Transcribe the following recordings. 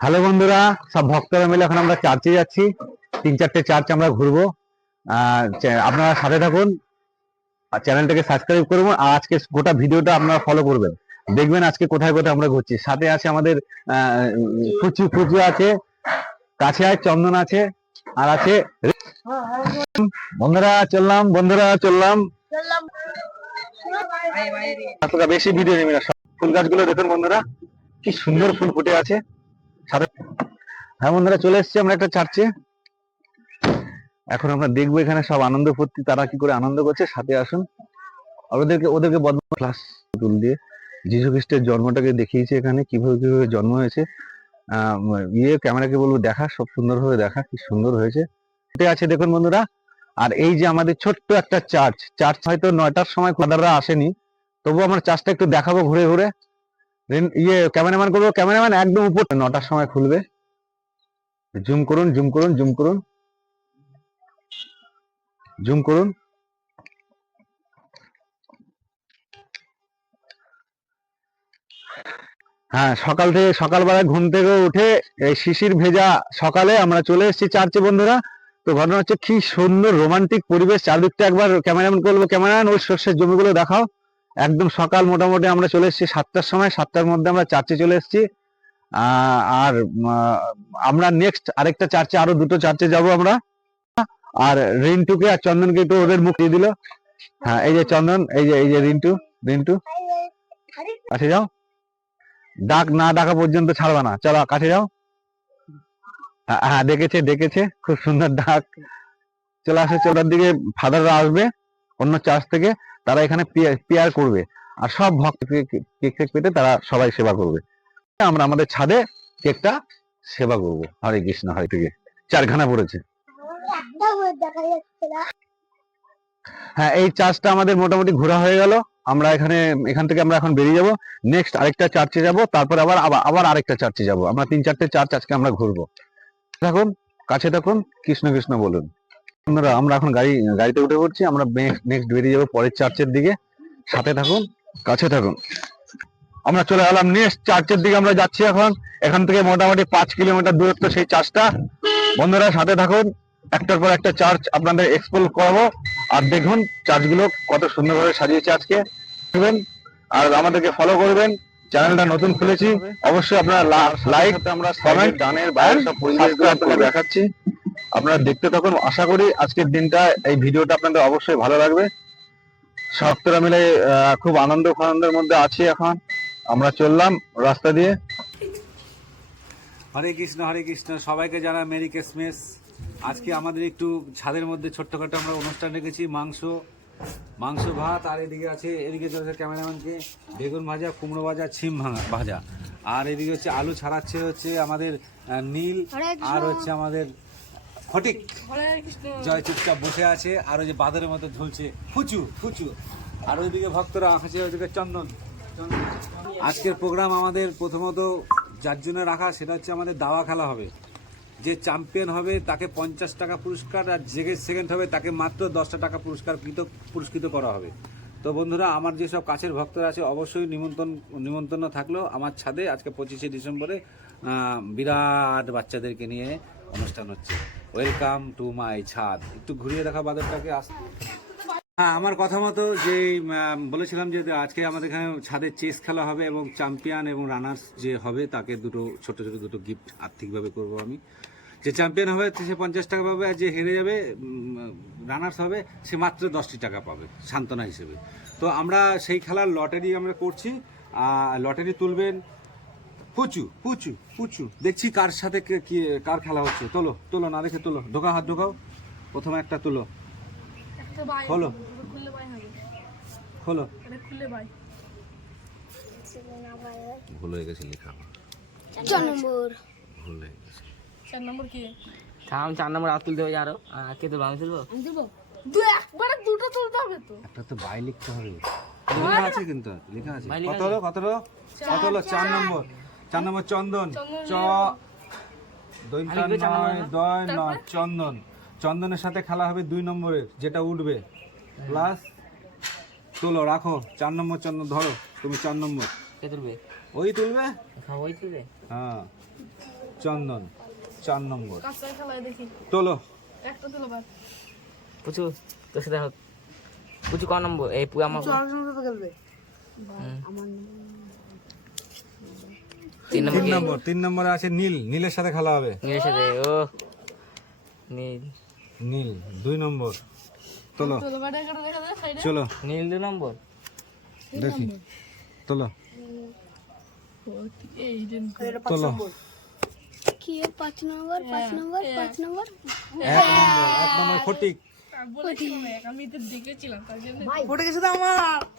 Hello বন্ধুরা, সব ভক্তরা মিলে এখন আমরা চার্চে যাচ্ছি। 3-4টে চার্চ আমরা ঘুরবো। আপনারা সাথে থাকুন আর চ্যানেলটাকে সাবস্ক্রাইব করুন। আর আজকে গোটা ভিডিওটা আপনারা ফলো করবেন, দেখবেন আজকে কোথায় কোথায় আমরা ঘুরছি। সাথে আছে আমাদের ফুচু ফুচু আছে, কাছে আছে চন্দন আছে, আর আছে বন্ধুরা চললাম। বেশি ভিডিও নেবে না, ফুল গাছগুলো দেখুন বন্ধুরা, কি সুন্দর ফুল ফুটে আছে সাথে। হ্যাঁ বন্ধুরা, চলে এসেছি আমরা একটা চার্চে। এখন আমরা দেখবো এখানে সব আনন্দ ফুর্তি, তারা কি করে আনন্দ করছে। সাথে আসুন, ওদেরকে বদমাশ ক্লাস তুল দিয়ে যীশু খ্রিস্টের জন্মটাকে দেখিয়েছে, এখানে কিভাবে কিভাবে জন্ম হয়েছে। ক্যামেরাকে বলবো দেখা, সব সুন্দরভাবে দেখা, কি সুন্দর হয়েছে আছে দেখুন বন্ধুরা। আর এই যে আমাদের ছোট্ট একটা চার্চ হয়তো 9টার সময় ফাদাররা আসেনি, তবু আমরা চার্চটা একটু দেখাবো ঘুরে ঘুরে। ক্যামেরাম্যান করবো, ক্যামেরাম্যান একদম উপর 9টার সময় খুলবে। জুম করুন জুম করুন জুম করুন জুম করুন। হ্যাঁ, সকালবেলা ঘুম থেকে উঠে এই শিশির ভেজা সকালে আমরা চলে এসেছি চার্চে বন্ধুরা। তো ঘটনা হচ্ছে, কি সুন্দর রোমান্টিক পরিবেশ চারদিকটা। একবার ক্যামেরাম্যান করবো, ক্যামেরাম্যান ওই শস্যের জমিগুলো দেখাও। একদম সকাল, মোটামুটি আমরা চলে এসেছি 7টার সময়, 7টার মধ্যে আমরা চার্চে চলে এসেছি। আর আমরা নেক্সট আরেকটা চার্চে, আরো 2টো চার্চে যাব আমরা। আর রিন্টুকে আর চন্দনকে একটু ওদের মুখ দিয়ে দিল। হ্যাঁ, এই যে চন্দন, এই যে রিন্টু রিন্টু কাছে যাও, ডাক না ডাকা পর্যন্ত ছাড়বা না, চলো কাছে যাও। হ্যাঁ, ডেকেছে, খুব সুন্দর ডাক। চলে আসে, ওটার দিকে ফাদাররা আসবে অন্য চার্চ থেকে, তারা এখানে পিয়ার করবে। আর সব ভক্ত কেক পেতে তারা সবাই সেবা করবে। আমরা আমাদের ছাদে কেকটা সেবা করবো। হরে কৃষ্ণ, হরে থেকে 4খানা পড়েছে। হ্যাঁ, এই চার্চটা আমাদের মোটামুটি ঘোরা হয়ে গেল। আমরা এখান থেকে আমরা এখন বেরিয়ে যাব, নেক্সট আরেকটা চার্চে যাব, তারপর আবার আরেকটা চার্চে যাব। আমরা 3-4টে চার্চ আজকে আমরা ঘুরবো। থাকুন, কাছে থাকুন, কৃষ্ণ কৃষ্ণ বলুন। আপনারা, আমরা এখন গাড়িতে উঠে পড়ছি, আমরা নেক্সট বেরিয়ে যাবো পরের চার্চের দিকে। সাথে থাকুন, কাছে থাকুন। আমরা চলে গেলাম নেক্সট চার্চের দিকে, আমরা যাচ্ছি এখন। এখান থেকে মোটামুটি 5 কিলোমিটার দূরত্ব সেই চার্চটা। বন্ধুরা সাথে থাকুন, একটার পর একটা চার্চ আপনাদের এক্সপ্লোর করাবো। আর দেখুন চার্চগুলো কত সুন্দরভাবে সাজিয়েছে আজকে। দেখবেন আর আমাদেরকে ফলো করবেন। চ্যানেলটা নতুন খুলেছি, অবশ্যই আপনারা লাইক, কমেন্ট, ডানের বাইরে সব পরিবেশ দেখাচ্ছি, আপনারা দেখতে থাকুন। আশা করি আজকের দিনটা, এই ভিডিওটা আপনাদের অবশ্যই ভালো লাগবে। ভক্তরা মিলে খুব আনন্দের মধ্যে আছি এখন। আমরা চললাম রাস্তা দিয়ে। হরে কৃষ্ণ, সবাইকে জানা মেরি ক্রিসমাস। আজকে আমাদের একটু ছাদের মধ্যে ছোট্টখাটো আমরা অনুষ্ঠান রেখেছি। মাংস ভাত, আর এদিকে চলেছে ক্যামেরাম্যানকে বেগুন ভাজা, কুমড়ো ভাজা, ছিম ভাজা। আর এদিকে হচ্ছে আলু ছাড়াচ্ছে হচ্ছে আমাদের নীল, আর হচ্ছে আমাদের ফটিক জয় চুপচাপ বসে আছে। আর ওই যে বাদরের মতো ঝুলছে ফুচু। আর ওইদিকে ভক্তরা আছে, ওইদিকে চন্দন। আজকের প্রোগ্রাম আমাদের প্রথমত যার জন্য রাখা, সেটা হচ্ছে আমাদের দাবা খেলা হবে। যে চ্যাম্পিয়ন হবে তাকে 50 টাকা পুরস্কার, আর যে সেকেন্ড হবে তাকে মাত্র 10টা টাকা পুরস্কৃত করা হবে। তো বন্ধুরা, আমার যেসব কাছের ভক্তরা আছে, অবশ্যই নিমন্ত্রণ থাকলো আমার ছাদে আজকে 25শে ডিসেম্বরে বিরাট বাচ্চাদেরকে নিয়ে অনুষ্ঠান হচ্ছে। ওয়েলকাম টু মাই ছাদ। একটু ঘুরিয়ে দেখা বাদরটাকে। হ্যাঁ, আমার কথা মতো যে বলেছিলাম যে আজকে আমাদের এখানে ছাদে চেস খেলা হবে, এবং চ্যাম্পিয়ন এবং রানার্স যে হবে তাকে ছোট দুটো গিফট আর্থিকভাবে করব আমি। যে চ্যাম্পিয়ন হবে সে 50 টাকা পাবে, আর যে হেরে যাবে রানার্স হবে সে মাত্র 10টি টাকা পাবে সান্ত্বনা হিসেবে। তো আমরা সেই খেলার লটারি আমরা করছি। লটারি তুলবেন পুচু। দেখছি কার সাথে কার খেলা হচ্ছে। তোলো না দেখে তোলো, হাত ঢোকাও। প্রথমে একটা তোলো, খোলো ভুল হয়ে গেছে লেখা, 4 নম্বর ভুল হয়ে গেছে। 4 নম্বর কি? 4 নম্বর আর তুলতে হবে আরো। কে তুলবো? আমি তুলবো। একবারে দুটো তুলতে হবে তো। একটা তো বাই লিখতে হবে, লেখা আছে কিন্তু লেখা আছে। কত হলো 4 নম্বর চন্দন। চন্দনের সাথে খেলা হবে 2 নম্বরের, যেটা উঠবে প্লাস তোলো, রাখো 4 নম্বর চন্দন। ধরো তুমি 4 নম্বর। কে তুলবে? ওই তুলবে। ওই তুলবে। হ্যাঁ, চন্দন 4 নম্বর। কাঁচা খেলায় দেখি তোলো। একটা তুলো বাদ পুচু তোর সাথে হোক। পুচু ক নম্বর? এই আমার 3 নম্বর। 3 নম্বর। 3 নম্বরে আছে নীল, নীলের সাথে খেলা হবে। নীলের সাথে ও নীল। নীল 2 নম্বর। তোলো। তুলো বাদ একটা দেখা যায় সাইডে চলো নীল 2 নম্বর। দেখি, তোলো এই দিন তোলো। কি 5 নম্বর 5 নম্বর 5 নম্বর 1 নম্বর ফটিক। আমি তো দেখেছিলাম তার জন্য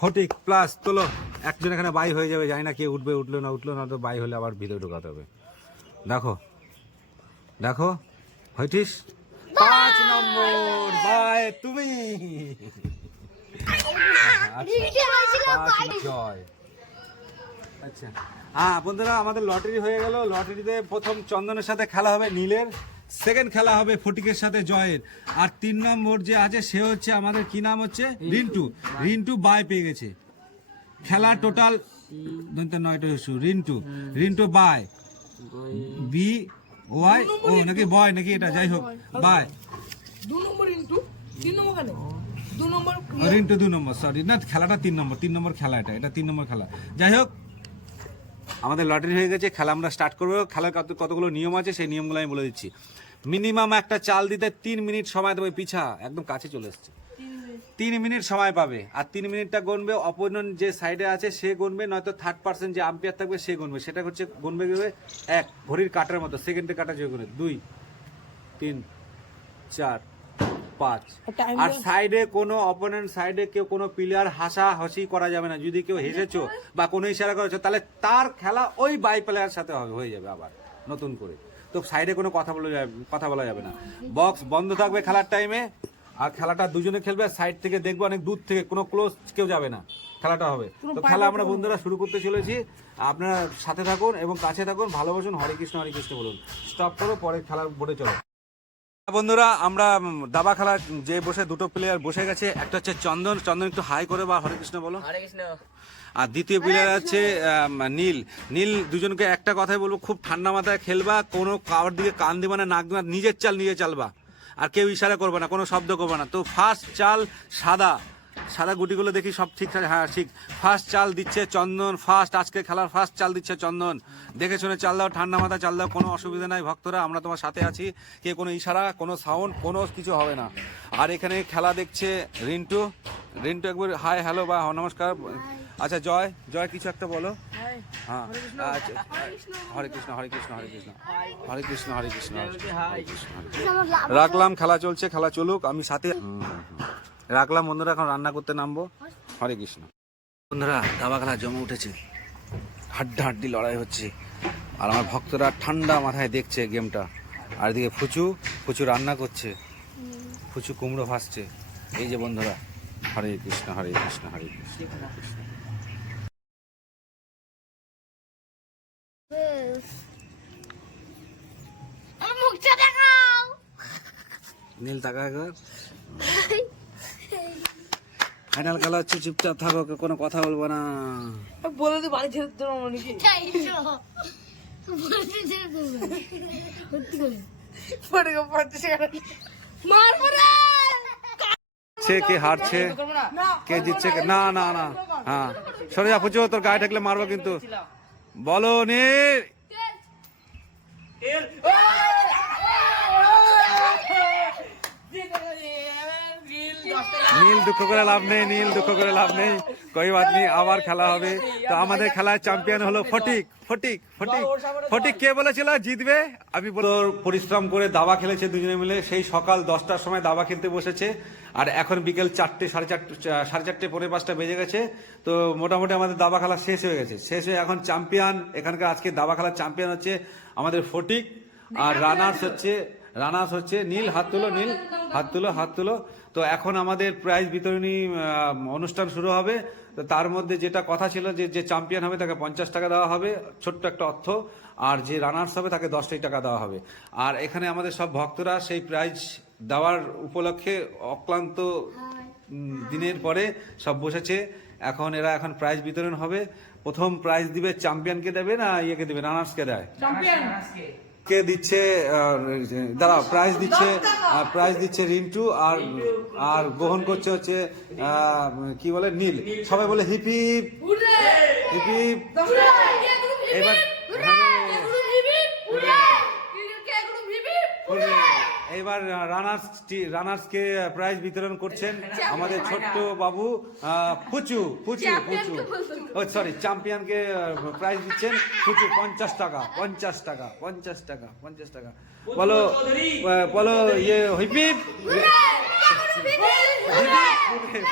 ফটিক প্লাস তোলো। একজন এখানে বাই হয়ে যাবে, জানি না কে উঠবে, উঠলো না তো বাই হলে আবার ভিতরে ঢোকাতে হবে। দেখো দেখো হইটিস 5 নম্বর বাই তুমি। জয়। আচ্ছা হ্যাঁ বন্ধুরা, আমাদের লটারি হয়ে গেল। লটারিতে প্রথম চন্দনের সাথে খেলা হবে নীলের, সেকেন্ড খেলা হবে ফটিকের সাথে জয়ের, আর 3 নম্বর যে আছে সে হচ্ছে আমাদের কি নাম হচ্ছে রিন্টু। রিন্টু বাই পেয়ে গেছে। খেলা টোটাল 9টা issue. Rintu bye B Y ও নাকি বয় নাকি এটা, যাই হোক বাই 2 নম্বর ইনটু 3 নম্বর কেন 2 নম্বর রিন্টু 2 নম্বর, সরি না খেলাটা 3 নম্বর খেলা, এটা 3 নম্বর খেলা। যাই হোক আমাদের লটারি হয়ে গেছে, খেলা আমরা স্টার্ট করবো। খেলার কতগুলো নিয়ম আছে সেই নিয়মগুলো আমি বলে দিচ্ছি। মিনিমাম একটা চাল দিতে 3 মিনিট সময় দেবে। পিছা একদম কাছে চলে এসছে। 3 মিনিট সময় পাবে, আর 3 মিনিটটা গুনবে অপোনেন্ট যে সাইডে আছে সে গুনবে, নয়তো থার্ড পার্সন যে আম্পায়ার থাকবে সে গুনবে। সেটা হচ্ছে গুনবে 1 ঘড়ির কাটার মতো, সেকেন্ডের কাটা যে গুনে 2 3 4 5। আর সাইডে কোনো অপোনেন্ট সাইডে কেউ কোনো প্লেয়ার হাসাহাসি করা যাবে না। যদি কেউ হেসেছো বা কোনো ইশারা করেছো তাহলে তার খেলা ওই বাই প্লেয়ার সাথে হবে, হয়ে যাবে আবার নতুন করে। তো সাইডে কোনো কথা বলা যাবে না। বক্স বন্ধ থাকবে খেলার টাইমে, আর খেলাটা দুজনে খেলবে। সাইড থেকে দেখবো অনেক দূর থেকে, কোনো ক্লোজ কেউ যাবে না, খেলাটা হবে। তো খেলা আমরা বন্ধুরা শুরু করতে চলেছি। আপনারা সাথে থাকুন এবং কাছে থাকুন, ভালোবাসুন, হরে কৃষ্ণ বলুন। স্টপ করো, পরে খেলার বোর্ডে চলো। বন্ধুরা আমরা দাবা খেলা যে বসে 2টো প্লেয়ার বসে গেছে। একটা হচ্ছে চন্দন একটু হাই করে বা হরে কৃষ্ণ বলো। হরে কৃষ্ণ। আর দ্বিতীয় প্লেয়ার আছে নীল। দুজনকে একটা কথাই বলবো, খুব ঠান্ডা মাথায় খেলবা, কোনো কারোর দিকে কান দিবা না, নাক দিবা, নিজে চালবা, আর কেউ ইশারা করবে না, কোনো শব্দ করবে না। তো ফার্স্ট চাল সাদা গুটিগুলো দেখি সব ঠিক, হ্যাঁ ঠিক। ফার্স্ট চাল দিচ্ছে চন্দন, আজকে খেলার ফার্স্ট চাল দিচ্ছে চন্দন। দেখে শুনে চাল দাও, ঠান্ডা মাথা চাল দাও, কোনো অসুবিধা নাই ভক্তরা, আমরা তোমার সাথে আছি। কে কোনো ইশারা, কোনো সাউন্ড, কোনো কিছু হবে না। আর এখানে খেলা দেখছে রিন্টু একবার হাই হ্যালো বা নমস্কার। আচ্ছা জয় কিছু একটা বলো। হ্যাঁ আচ্ছা, হরে কৃষ্ণ। রাখলাম, খেলা চলছে, খেলা চলুক, আমি সাথে রাখলাম। বন্ধুরা এখন রান্না করতে নামবো। হরে কৃষ্ণ। বন্ধুরা দাবা খেলা জমে উঠেছে, হাড্ডাহাড্ডি লড়াই হচ্ছে, আর আমার ভক্তরা ঠান্ডা মাথায় দেখছে গেমটা। আর এদিকে ফুচু রান্না করছে, ফুচু কুমড়ো ভাসছে। এই যে বন্ধুরা, হরে কৃষ্ণ। আমার মুখটা দেখাও নীল টাকা একবার ফাইনাল খেলা হচ্ছে, চুপচাপ থাকো, কোনো কথা বলবো না। বলে তো বাড়ি ছেড়ে তোর নাকি চাইছো বলতে ছেড়ে দেবো সত্যি করে পড়ে গো 50 টাকা মারবো রে সে কে হারছে কে জিতছে না হ্যাঁ সরে যা ফুচু, তোর গায়ে ঠেকলে মারবো কিন্তু। বলো নীল। নীল দুঃখ করে লাভ নেই, কই বাত নেই, আবার খেলা হবে। তো আমাদের খেলায় চ্যাম্পিয়ন হলো ফটিক। কে বলেছিল জিতবে? আমি পরিশ্রম করে দাবা খেলেছে দুজনে মিলে, সেই সকাল 10টার সময় দাবা খেলতে বসেছে, আর এখন বিকেল 4টে, সাড়ে 4টে, পৌনে 5টা বেজে গেছে। তো মোটামুটি আমাদের দাবা খেলা শেষ হয়ে গেছে। এখন চ্যাম্পিয়ন এখানকার আজকে দাবা খেলার চ্যাম্পিয়ন হচ্ছে আমাদের ফটিক, আর রানার্স হচ্ছে নীল। হাত তুলো। তো এখন আমাদের প্রাইজ বিতরণী অনুষ্ঠান শুরু হবে। তো তার মধ্যে যেটা কথা ছিল যে চ্যাম্পিয়ন হবে তাকে 50 টাকা দেওয়া হবে, ছোট্ট একটা অর্থ, আর যে রানার্স হবে তাকে 10 টাকা দেওয়া হবে। আর এখানে আমাদের সব ভক্তরা সেই প্রাইজ দেওয়ার উপলক্ষে অক্লান্ত দিনের পরে সব বসেছে। এখন প্রাইজ বিতরণ হবে। প্রথম প্রাইজ দিবে চ্যাম্পিয়নকে দেবে না ইয়েকে দেবে, রানার্সকে দেয়? কে দিচ্ছে দাঁড়া প্রাইজ দিচ্ছে রিন্টু আর আর গ্রহণ করছে হচ্ছে কি বলে নীল। সবাই বলে হিপ হিপ হিপ হিপ। এবার এবার রানার্সকে প্রাইজ বিতরণ করছেন আমাদের ছোট্ট বাবু পুচু পুচু পুচু ও সরি চ্যাম্পিয়নকে প্রাইজ দিচ্ছেন পুচু 50 টাকা 50 টাকা 50 টাকা 50 টাকা। বলো বলো ইয়ে হিপ হিপ হিপ হিপ।